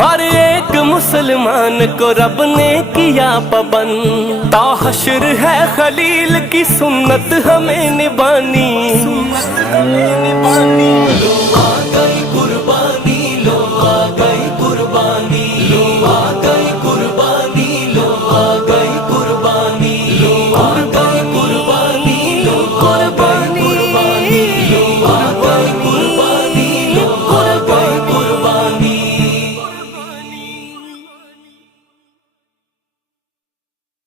हर एक मुसलमान को रब ने किया पाबंद, ता हश्र है खलील की सुन्नत हमें निभानी। लो आ गई